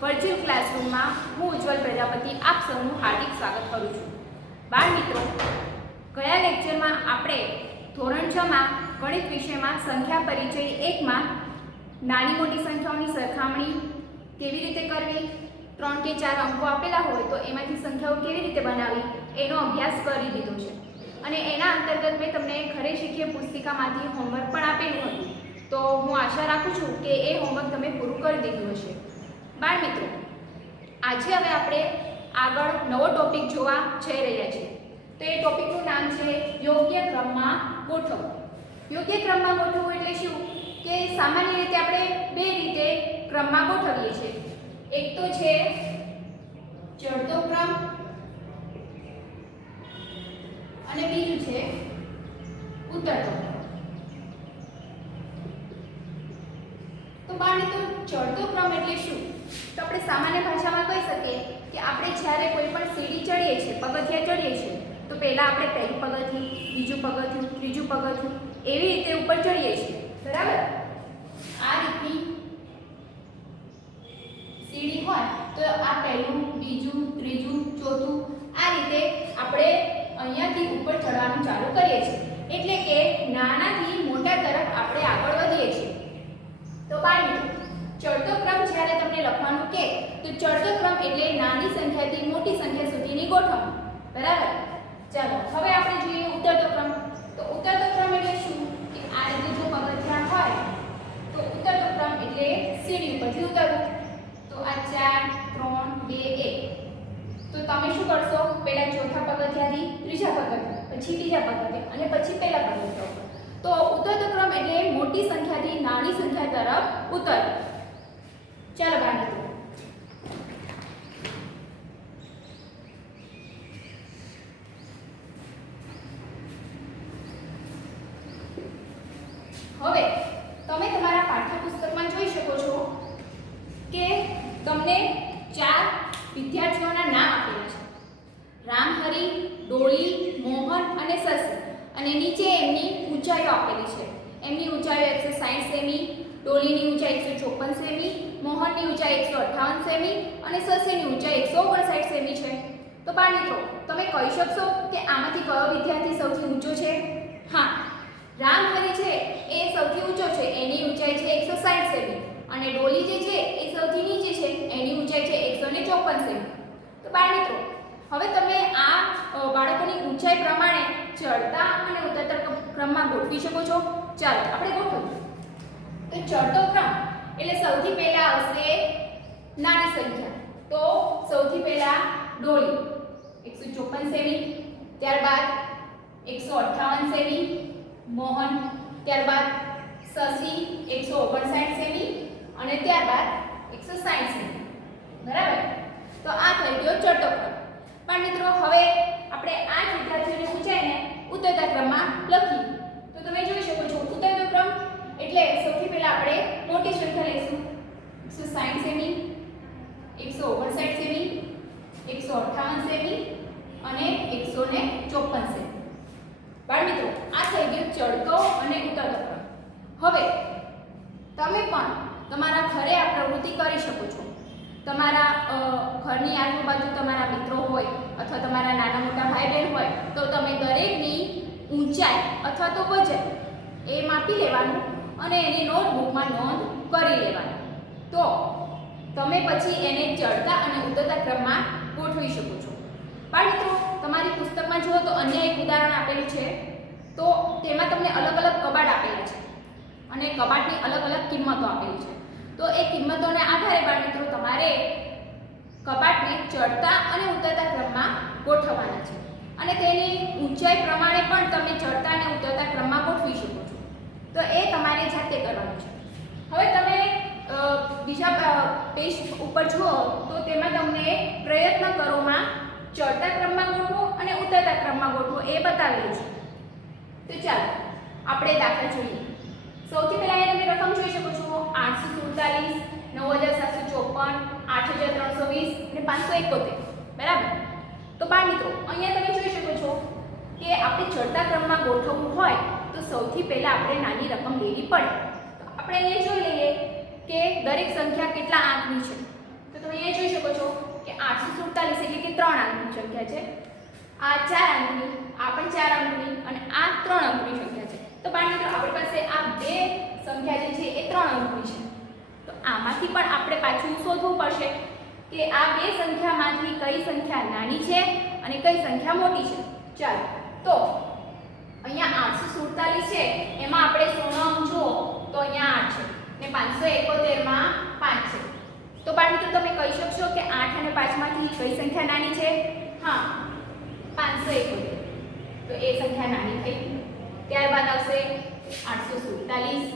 Virtual ક્લાસરૂમમાં હું ઉજ્જવલ પ્રજાપતિ આપ સૌનું હાર્દિક સ્વાગત કરું છું. બાળ મિત્રો, ગયા લેક્ચરમાં આપણે ધોરણ 6માં ગણિત વિષયમાં સંખ્યા પરિચય 1માં નાની મોટી સંખ્યાઓની સરખામણી કેવી રીતે કરવી, 3 કે 4 અંકો આપેલા હોય તો એમાંથી સંખ્યાઓ કેવી રીતે બનાવવી એનો અભ્યાસ કરી દીધો છે. અને એના અંતર્ગત મેં તમને ઘરે શીખીએ પુસ્તિકામાંથી હોમવર્ક પણ આપેલું હતું. તો હું આશા રાખું છું કે એ હોમવર્ક તમે પૂરું કરી દીધું હશે. બાળ મિત્રો, આજે હવે આપણે આગળ નવો ટોપિક જોવા જઈ રહ્યા છીએ. તો એ ટોપિકનું નામ છે યોગ્ય ક્રમમાં ગોઠવવું. યોગ્ય ક્રમમાં ગોઠવવું એટલે શું કે સામાન્ય રીતે આપણે બે રીતે ક્રમમાં ગોઠવીએ છીએ. એક તો છે ચડતો ક્રમ અને બીજું છે ઉતરતો ક્રમ. તો બાળ મિત્રો, ચડતો ક્રમ એટલે શું? તો આપણે સામાન્ય ભાષામાં કહી શકીએ કે આપણે જ્યારે કોઈ પણ સીડી ચડીએ છીએ, પગથિયા ચડીએ છીએ, તો પહેલાં આપણે પહેલું પગથિયું, બીજું પગથિયું, ત્રીજું પગથિયું એવી રીતે ઉપર ચડીએ છીએ, બરાબર? આ રીતની સીડી હોય તો આ પહેલું, બીજું, ત્રીજું, ચોથું આ રીતે આપણે અહીંયાથી ઉપર ચડવાનું ચાલુ કરીએ છીએ. એટલે કે નાનાથી મોટા તરફ આપણે આગળ વધીએ છીએ. તો બાળ મિત્રો, ચડતો ક્રમ જ્યારે તમને લખવાનું કે તો ચડતો ક્રમ એટલે નાની સંખ્યાથી મોટી સંખ્યા સુધીની ગોઠવણી, બરાબર? ચાલો હવે આપણે જોઈએ ઉતરતો ક્રમ. તો ઉતરતો ક્રમ એટલે શું કે આ રીતે જો પગથિયાં હોય તો ઉતરતો ક્રમ એટલે સીડી ઉપરથી ઉતરવું. તો આ 4 3 2 1. તો તમે શું કરશો? પહેલા ચોથા પગથિયાથી ત્રીજા પગથિયા, પછી બીજા પગથિયા અને પછી પહેલા પગથિયા. તો ઉતરતો ક્રમ એટલે મોટી સંખ્યાથી નાની સંખ્યા તરફ ઉતરવું. ચાલો બાળ મિત્રો, હવે તમે તમારા પાઠ્યપુસ્તકમાં જોઈ શકો છો કે તમને 4 વિદ્યાર્થીઓના નામ આપેલા છે: રામહરી, ડોળી, મોહન અને શશી. અને નીચે એમની ઊંચાઈઓ આપેલી છે. એમની ઊંચાઈઓ 160 સેમી, ડોલીની ઊંચાઈ 154 સેમી, મોહનની ઊંચાઈ 158 સેમી અને શશીની ઊંચાઈ 159 સેમી છે. તો બાળ મિત્રો, તમે કહી શકશો કે આમાંથી કયો વિદ્યાર્થી સૌથી ઊંચો છે? હા, રામહરી છે એ સૌથી ઊંચો છે. એની ઊંચાઈ છે 160 સેમી અને ડોલી જે છે એ સૌથી નીચે છે. એની ઊંચાઈ છે 154 સેમી. તો બાળ મિત્રો, હવે તમે આ બાળકોની ઊંચાઈ પ્રમાણે ચડતા અને ઉતરતા ક્રમમાં ગોઠવી શકો છો. ચાલો આપણે ગોઠવીએ. તો ચડતો ક્રમ એટલે સૌથી પહેલા આવશે નાની સંખ્યા. તો સૌથી પહેલા ડોળી 154 સેમી, ત્યારબાદ 158 સેમી, મોહન, ત્યારબાદ શશી 159 સેમી અને ત્યારબાદ 160 સેમી, બરાબર? તો આ થઈ ગયો ચડતો ક્રમ. પણ મિત્રો, હવે આપણે આ જ વિદ્યાર્થીઓની ઊંચાઈને ઉતરતા ક્રમમાં લખીએ. તો તમે જોઈ શકો છો ઉતરતો ક્રમ એટલે સૌથી પહેલા આપણે મોટી સંખ્યા લઈશું. 160 સેમી, 159 સેમી, 158 સેમી અને 154 સેમી. બાળ મિત્રો, આ થઈ ગયો ચડતો અને ઉતરતો ક્રમ. હવે તમે પણ તમારા ઘરે આ પ્રવૃત્તિ કરી શકો છો. તમારા ઘરની આજુબાજુ તમારા મિત્રો હોય અથવા તમારા નાના મોટા ભાઈ બહેન હોય તો તમે દરેકની ઊંચાઈ અથવા તો વજન એ માપી લેવાનું અને એની નોટબુકમાં નોંધ કરી લેવાની. તો તમે પછી એને ચડતા અને ઉતરતા ક્રમમાં ગોઠવી શકો છો. બાળ મિત્રો, તમારી પુસ્તકમાં જુઓ તો અન્ય એક ઉદાહરણ આપેલું છે. તો તેમાં તમને અલગ અલગ કબાટ આપેલા છે અને કબાટની અલગ અલગ કિંમતો આપેલી છે. તો એ કિંમતોના આધારે બાળ મિત્રો તમારે કબાટને ચડતા અને ઉતરતા ક્રમમાં ગોઠવવાના છે. અને તેની ઊંચાઈ પ્રમાણે પણ તમે ચડતા અને ઉતરતા ક્રમમાં ગોઠવી શકો છો. તો એ તમારે જાતે કરવાનું છે. હવે તમે બીજા પેજ ઉપર જુઓ તો તેમાં તમને પ્રયત્ન કરોમાં ચડતા ક્રમમાં ગોઠવો અને ઉતરતા ક્રમમાં ગોઠવો એ બતાવેલું છે. તો ચાલો આપણે દાખલા જોઈએ. સૌથી પહેલા અહીંયા તમે રકમ જોઈ શકો છો: 847, 9754, 8320 અને 571, બરાબર? તો બાળ મિત્રો, અહીંયા તમે જોઈ શકો છો કે આપણે ચડતા ક્રમમાં ગોઠવવું હોય તો સૌથી પહેલા આપણે નાની રકમ લેવી પડે. તો આપણે અહીંયા જોઈ લઈએ કે દરેક સંખ્યા કેટલા આંકની છે. તો તમે અહીંયા જોઈ શકો છો કે 847 એટલે કે 3 અંકની સંખ્યા છે, આ 4 અંકની, આ પણ 4 અંકની અને આ 3 અંકની સંખ્યા છે. તો બાળમિત્રો આપણી પાસે આ બે સંખ્યા જે છે એ 3 અંકની છે. તો આમાંથી પણ આપણે પાછું શોધવું પડશે કે આ બે સંખ્યામાંથી કઈ સંખ્યા નાની છે અને કઈ સંખ્યા મોટી છે. ચાલો, તો અહીંયા 847 છે, એમાં આપણે 16 અંક જુઓ તો અહીંયા 8 છે ને 571 માં 5 છે. તો બાળમિત્રો તમે કહી શકશો કે 8 અને 5 માંથી કઈ સંખ્યા નાની છે? હા, 571. તો એ સંખ્યા નાની થઈ. ત્યારબાદ આવશે 847.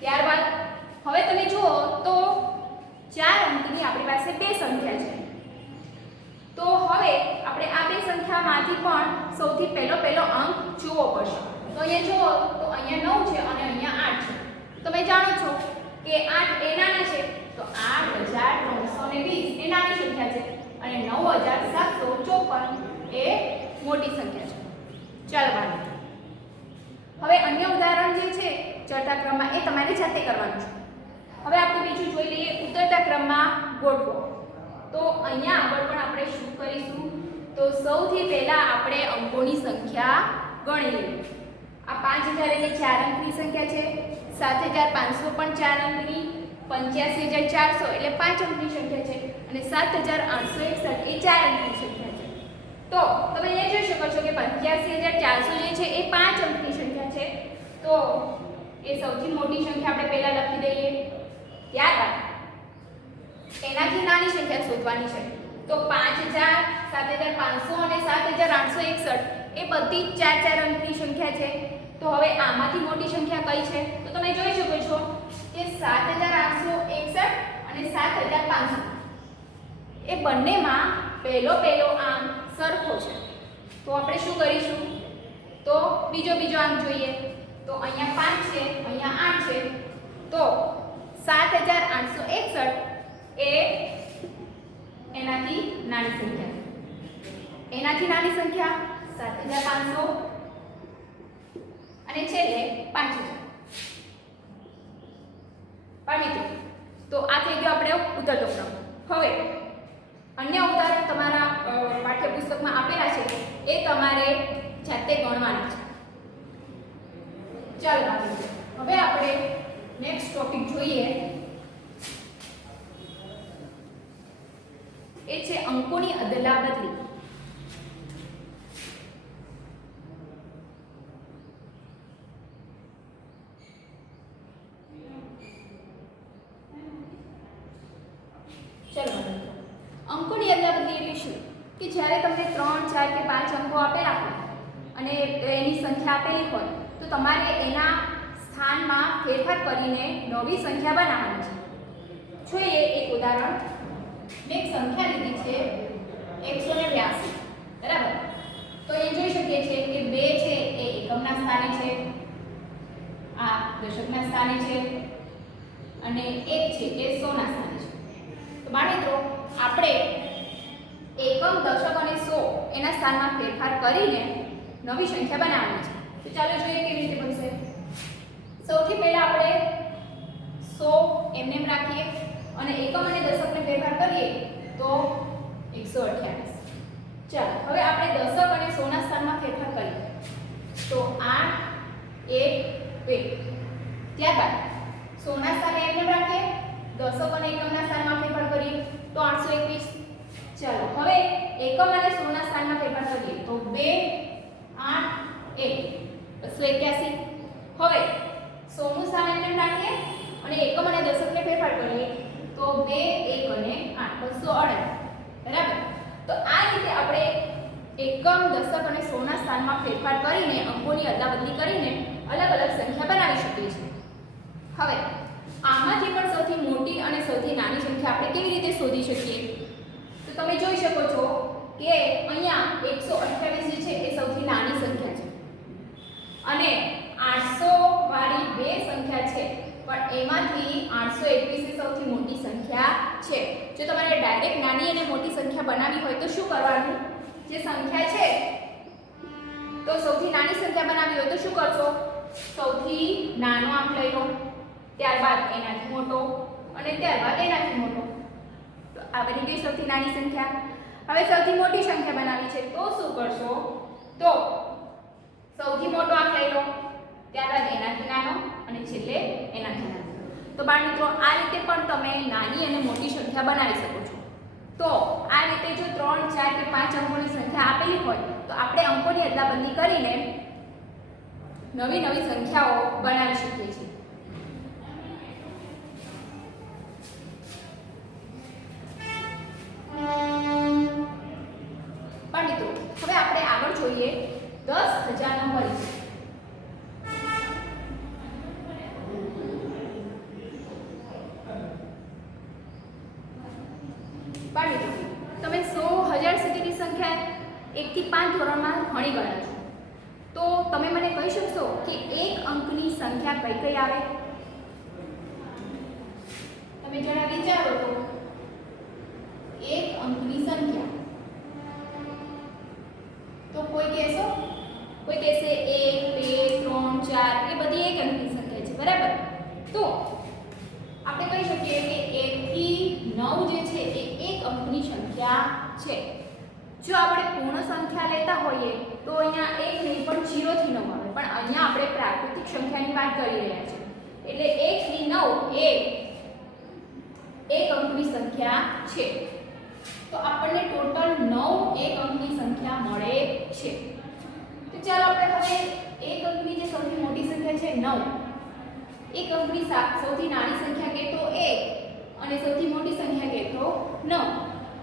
ત્યારબાદ હવે તમે જુઓ તો 4 અંકની આપણી પાસે બે સંખ્યા છે. તો હવે આપણે આ બે સંખ્યામાંથી પણ સૌથી પહેલો અંક જોવો પડશે. તો અહીંયા જુઓ તો અહીંયા 9 છે અને અહીંયા 8 છે. તમે જાણો છો કે 8 એ નાના છે, તો 8320 એ નાની સંખ્યા છે અને 9754 એ મોટી સંખ્યા છે. ચાલો બાળકો, હવે અન્ય ઉદાહરણ જે છે ચડતા ક્રમમાં એ તમારે જાતે કરવાનું છે. હવે આપણે બીજું જોઈ લઈએ, ઉતરતા ક્રમમાં ગોઠવો. તો અહીંયા આગળ પણ આપણે શું કરીશું? તો સૌથી પહેલા આપણે અંકોની સંખ્યા ગણી લઈએ. આ 5000 એટલે 4 અંકની સંખ્યા છે, 7500 પણ 4 અંકની, 85400 એટલે 5 અંકની સંખ્યા છે અને 7861 એ 4 અંકની સંખ્યા છે. તો તમે અહીંયા જોઈ શકો છો કે 85400 જે છે એ 5 અંકની સંખ્યા છે. તો એ સૌથી મોટી સંખ્યા આપણે પહેલા લખી દઈએ. ત્યારબાદ એનાથી નાની સંખ્યા શોધવાની છે. તો 5000, 7500 અને 7861 એ બધી 4 અંકની સંખ્યા છે. તો હવે આમાંથી મોટી સંખ્યા કઈ છે? તો તમે જોઈ શકો છો કે 7861 અને 7500 એ બંનેમાં પહેલો આંક સરખો છે. તો આપણે શું કરીશું? તો બીજો આંક જોઈએ. તો અહીંયા 5 છે, અહીંયા 8 છે. તો 7861 એ એનાથી નાની સંખ્યા. એનાથી નાની સંખ્યા 7500 અને છેલ્લે 5000. મિત્રો, તો આ થઈ ગયો આપણે ઉતરતો ક્રમ. હવે અન્ય ઉદાહરણ તમારા પાઠ્યપુસ્તકમાં આપેલા છે, એ તમારે જાતે ગણવાના છે. ચાલો મિત્રો, હવે આપણે નેક્સ્ટ ટોપિક જોઈએ. એ છે અંકોની અદલાબદલી. ચલો, અંકોની અદલાબદલી એટલે શું? કે જ્યારે તમને 3, 4 કે 5 અંકો આપેલા હોય અને એની સંખ્યા આપેલી હોય તો તમારે એના સ્થાનમાં ફેરફાર કરીને નવી સંખ્યા બનાવવાની છે. જોઈએ એક ઉદાહરણ. મેં એક સંખ્યા લીધી છે 182, બરાબર? તો એ જોઈ શકીએ છીએ કે 2 છે એ એકમના સ્થાને છે, આ દશકના સ્થાને છે અને 1 છે એ 100 ના સ્થાને છે. તો બાળમિત્રો, આપણે એકમ, દશક અને 100 એના સ્થાનમાં ફેરફાર કરીને નવી સંખ્યા બનાવવાની છે. તો ચાલો જોઈએ કેવી રીતે બનશે. સૌથી પહેલા આપણે 100 એમને એમ રાખીએ અને એકમ અને દશકને ફેરફાર કરીએ તો 128. ચાલો, હવે આપણે દશક અને 100 ના સ્થાનમાં ફેરફાર કરીએ તો 8, 1, 2. ત્યારબાદ 100 ના સ્થાને એમને એમ રાખીએ, દશક અને એકમના સ્થાનમાં ફેરફાર કરીએ તો 821. ચાલો, હવે એકમ અને 100 ના સ્થાનમાં ફેરફાર કરીએ તો 2, 8, 1, 281. હવે 100 નું સ્થાન એમને એમ રાખીએ અને એકમ અને દશકને ફેરફાર કરીએ તો 2, 1 અને 8, 218. બરાબર? તો આ રીતે આપણે એકમ, દશક અને 100 ના સ્થાનમાં ફેરફાર કરીને અંકોની અદલાબદલી કરીને અલગ સંખ્યા બનાવી શકીએ છીએ. હવે આમાંથી પણ સૌથી મોટી અને સૌથી નાની સંખ્યા આપણે કેવી રીતે શોધી શકીએ? તો તમે જોઈ શકો છો કે અહીંયા 128 જે છે એ સૌથી નાની સંખ્યા છે અને 800 વાળી બે સંખ્યા છે, પણ એમાંથી 821 એ સૌથી મોટી સંખ્યા છે. જો તમારે ડાયરેક્ટ નાની અને મોટી સંખ્યા બનાવવી હોય તો શું કરવાનું? જે સંખ્યા છે તો સૌથી નાની સંખ્યા બનાવવી હોય તો શું કરશો? સૌથી નાનો આંક લઈ લો, ત્યારબાદ એનાથી મોટો અને ત્યારબાદ એનાથી મોટો. આ બની ગઈ સૌથી નાની સંખ્યા. હવે સૌથી મોટી સંખ્યા બનાવી છે તો શું કરશો? તો સૌથી મોટો આંક લઈ લો, ત્યારબાદ એનાથી નાનો અને છેલ્લે એનાથી નાનો. તો બાળ મિત્રો આ રીતે પણ તમે નાની અને મોટી સંખ્યા બનાવી શકો છો. તો આ રીતે જો 3, 4 કે 5 અંકોની સંખ્યા આપેલી હોય તો આપણે અંકોની અદલાબદલી કરીને નવી નવી સંખ્યાઓ બનાવી શકીએ છીએ. પણ મિત્રો હવે આપણે આગળ જોઈએ 10,000 નો પરિચય. તમે 100,000 સુધીની સંખ્યા 1 થી 5 ધોરણમાં ભણી ગયા છો, તો તમે મને કહી શકશો કે એક અંકની સંખ્યા કઈ કઈ આવે? તમે જરા વિચારો તો એક અંકની સંખ્યા તો કોઈ કહેશે 1, 2, 3, 4 એ બધી એક અંકની સંખ્યા છે, બરાબર? તો આપણે કહી શકીએ કે 1 થી 9 જે છે એ એક અંકની સંખ્યા છે. જો આપણે પૂર્ણ સંખ્યા લેતા હોઈએ તો અહીંયા 1 નહીં પણ 0 થી 9 આવે, પણ અહીંયા આપણે પ્રાકૃતિક સંખ્યાની વાત કરી રહ્યા છીએ એટલે 1 થી 9 એ એક અંકની સંખ્યા છે. તો આપણને ટોટલ 9 એક અંકની સંખ્યા મળે છે. તો ચાલો આપણે હવે એક અંકની જે સૌથી મોટી સંખ્યા છે 9, એક અંકની સૌથી નાની સંખ્યા કે તો 1 અને સૌથી મોટી સંખ્યા કે તો 9.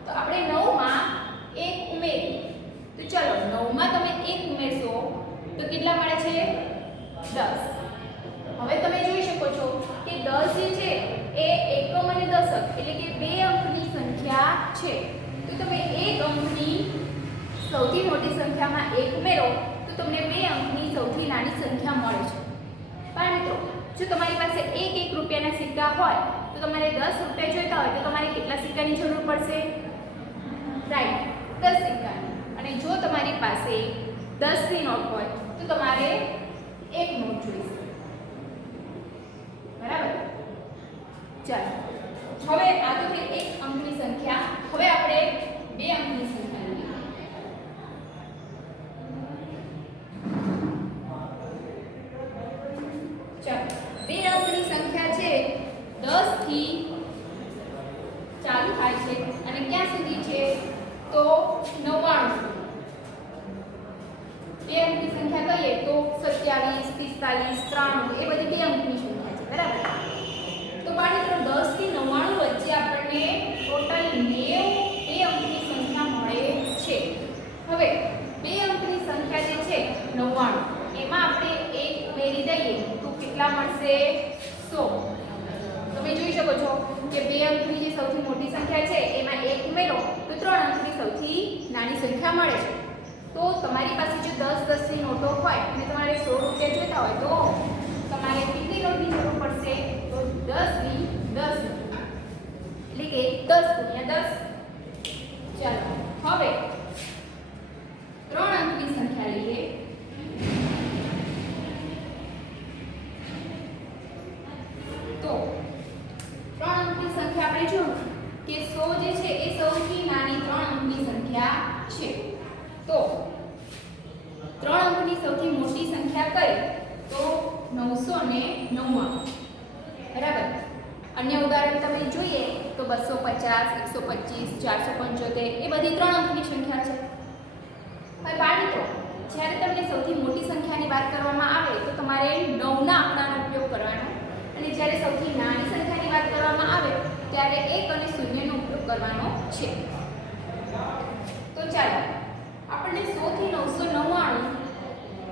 તો આપણે 9 માં 1 ઉમેરીએ. તો ચાલો 9 માં તમે 1 ઉમેરશો તો કેટલા મળે છે? 10. હવે તમે જોઈ શકો છો કે 10 જે છે એ એકમ અને દશક એટલે કે બે અંકની સંખ્યા છે. તો તમે એક અંકની સૌથી મોટી સંખ્યામાં 1 ઉમેરો તો તમને બે અંકની સૌથી નાની સંખ્યા મળે છે. પણ મિત્રો જો તમારી પાસે 1 રૂપિયાના સિક્કા હોય તો તમારે 10 રૂપિયા જોઈતા હોય તો તમારે કેટલા સિક્કાની જરૂર પડશે? રાઈટ, 10 સિક્કાની. અને જો તમારી પાસે 10 ની નોટ હોય તો તમારે 1 નોટ જોઈશે, બરાબર? ચાલો હવે આ તો થઈ એક અંકની સંખ્યા. હવે આપણે બે અંકની સંખ્યા લઈએ. ચાલો બે અંકની સંખ્યા છે 10 થી ચાલુ થાય છે અને ક્યાં સુધી છે? તો 99 સુધી. બે અંકની સંખ્યા કહીએ તો 27, 45, 93 એ બધી બે અંકની સંખ્યા છે, બરાબર? તો બાળકો 10 થી 99 વચ્ચે આપણને ટોટલ 90 બે અંકની સંખ્યા મળે છે. હવે બે અંકની સંખ્યા જે છે 99 એમાં આપણે 1 ઉમેરી દઈએ તો કેટલા મળશે? 100. તમે જોઈ શકો છો કે બે અંકની જે સૌથી મોટી સંખ્યા છે એમાં 1 ઉમેરો તો 3 અંકની સૌથી નાની સંખ્યા મળે છે. તો તમારી પાસે જો 10 ની નોટો હોય અને તમારે 100 રૂપિયા જોઈતા હોય તો તમારે કેટલી નોટની જરૂર પડશે? તો 10 ની 10 એટલે કે 10 ગુણ્યા 10. ચાલો હવે 3 અંકની સંખ્યા લઈએ. તો 3 અંકની સંખ્યા આપણે જોયું કે 100 જે છે એ સૌથી નાની 3 અંકની સંખ્યા છે. તો 3 અંકની સૌથી મોટી સંખ્યા કઈ? તો 999, બરાબર? અન્ય ઉદાહરણ તમે જોઈએ તો 250, 125, 475 એ બધી 3 અંકની સંખ્યા છે. હવે બાળકો જ્યારે તમને સૌથી મોટી સંખ્યાની વાત કરવામાં આવે તો તમારે 9 ના આંકડાનો ઉપયોગ કરવાનો અને જ્યારે સૌથી નાની સંખ્યાની વાત કરવામાં આવે ત્યારે 1 અને 0 નો ઉપયોગ કરવાનો છે. તો ચાલો આપણને 100 થી 999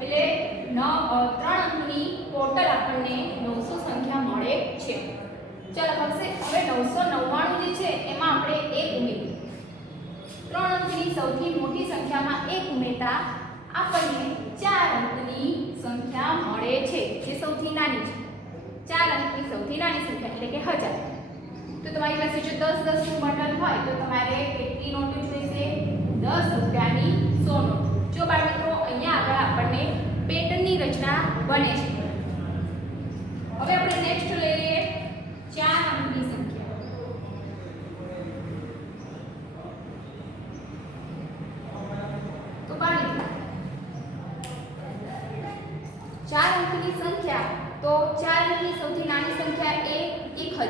એટલે 3 અંકની ટોટલ આપણને 900 સંખ્યા મળે છે. ચાલો હવે 999 જે છે એમાં આપણે 1 ઉમેરીએ. 3 અંકની સૌથી મોટી સંખ્યામાં 1 ઉમેરતા આપણને 4 અંકની સંખ્યા મળે છે જે સૌથી નાની છે. 4 અંકની સૌથી નાની સંખ્યા એટલે કે 1000. તો તમારી પાસે જો 10 નું બટન હોય તો તમારે કેટલી નોટો જોઈશે? 10 રૂપિયાની 100 નોટ. જો બાળકો અહીંયા આગળ આપણને પેટર્નની રચના બને છે. હવે આપણે નેક્સ્ટ લઈએ 4 અંકની સંખ્યા.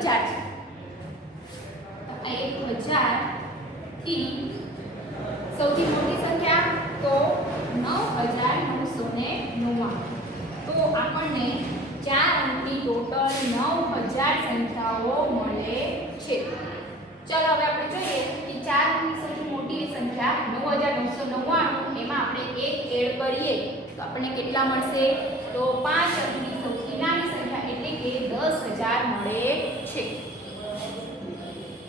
1000 છે. તો 1000 થી સૌથી મોટી સંખ્યા તો 9999. તો આપણને 4 અંકની ટોટલ 9000 સંખ્યાઓ મળે છે. ચાલો હવે આપણે જોઈએ કે 4 અંકની સૌથી મોટી સંખ્યા 9999, એમાં આપણે 1 એડ કરીએ તો આપણને કેટલા મળશે? તો 5 અંકની સૌથી નાની સંખ્યા એટલે કે 10000 મળે છે.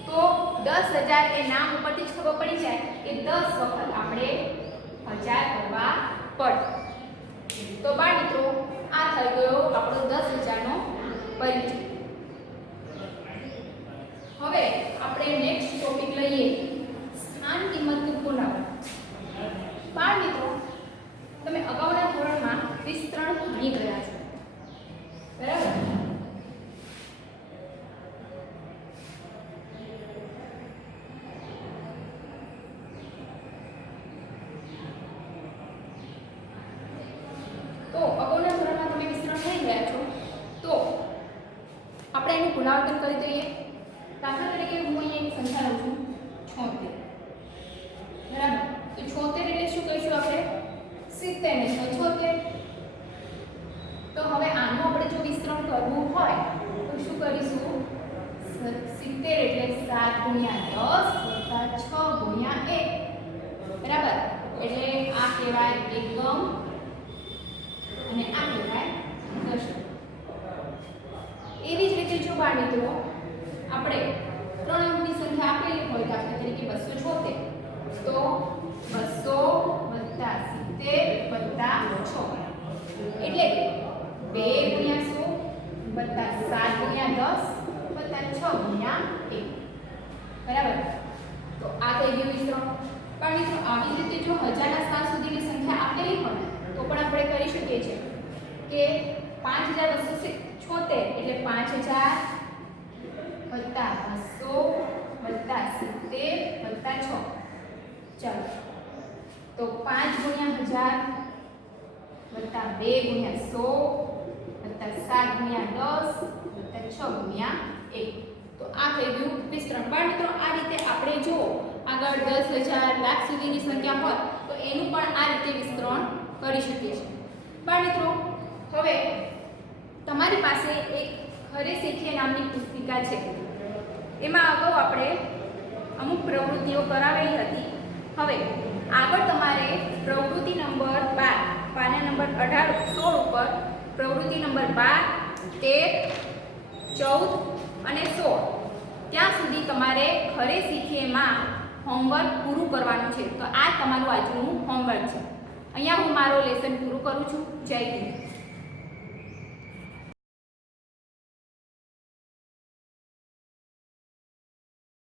તો 10000 એ નામ ઉપરથી જ ખબર પડી જાય કે 10 વખત આપણે 1000 કરવા પડે. તો બાળ મિત્રો, આ થઈ ગયો આપણો 10000 નો પરિચય. હવે આપણે નેક્સ્ટ ટોપિક લઈએ, સ્થાન કિંમતનું પુનરાવર્તન. બાળ મિત્રો, તમે અગાઉના ધોરણમાં વિસ્તરણ ભણી ગયા છો, બરાબર? તો અગાઉના ધોરણમાં તમે વિસ્તરણ ભણી ગયા છો, તો આપણે એનું પુનરાવર્તન કરી દઈએ. દાખલા તરીકે હું અહીંયા એક સંખ્યા લઉં છું 76, બરાબર? તો 76 એટલે શું કહીશું આપણે? 70 ને 76. તો હવે આનું આપણે જો વિસ્તરણ કરવું હોય તો શું કરીશું? 70 એટલે 7 ગુણ્યા 10 વત્તા 6 ગુણ્યા 1, બરાબર? એટલે આ કહેવાય એકમ અને આ કહેવાય દશક. એવી જ રીતે જો બાળ મિત્રો આપણે 3 અંકની સંખ્યા આપેલી હોય, દાખલા તરીકે 276, તો 200 + 70 + 6 એટલે 2 ગુણ્યા 100 + 7 ગુણ્યા 10 + 6 ગુણ્યા 1, બરાબર? તો આ થઈ ગયું વિસ્તરણ. પણ મિત્રો આવી જ રીતે જો હજારના સ્થાન સુધીની સંખ્યા આપેલી હોય તો પણ આપણે કરી શકીએ છીએ કે 5276 એટલે 5000 + 200 + 70 + 6. ચાલો, તો 5 ગુણ્યા 1000 વત્તા 2 ગુણ્યા 100 વત્તા 7 ગુણ્યા 10 વત્તા 6 ગુણ્યા 1. તો આ થઈ ગયું વિસ્તરણ. પણ મિત્રો આ રીતે આપણે જો આગળ 10000 લાખ સુધીની સંખ્યા હોય તો એનું પણ આ રીતે વિસ્તરણ કરી શકીએ છીએ. પણ મિત્રો હવે તમારી પાસે એક ઘરે શીખીએ નામની પુસ્તિકા છે. એમાં અગાઉ આપણે અમુક પ્રવૃત્તિઓ કરાવેલી હતી. હવે આગળ તમારે પ્રવૃત્તિ નંબર 12 પાના નંબર 18 16 ઉપર પ્રવૃત્તિ નંબર 12 13 14 અને 16 ત્યાં સુધી તમારે ઘરે શીખીએમાં હોમવર્ક પૂરું કરવાનું છે. તો આ તમારું આજનું હોમવર્ક છે. અહીંયા હું મારો લેસન પૂરું કરું છું. જય હિન્દ.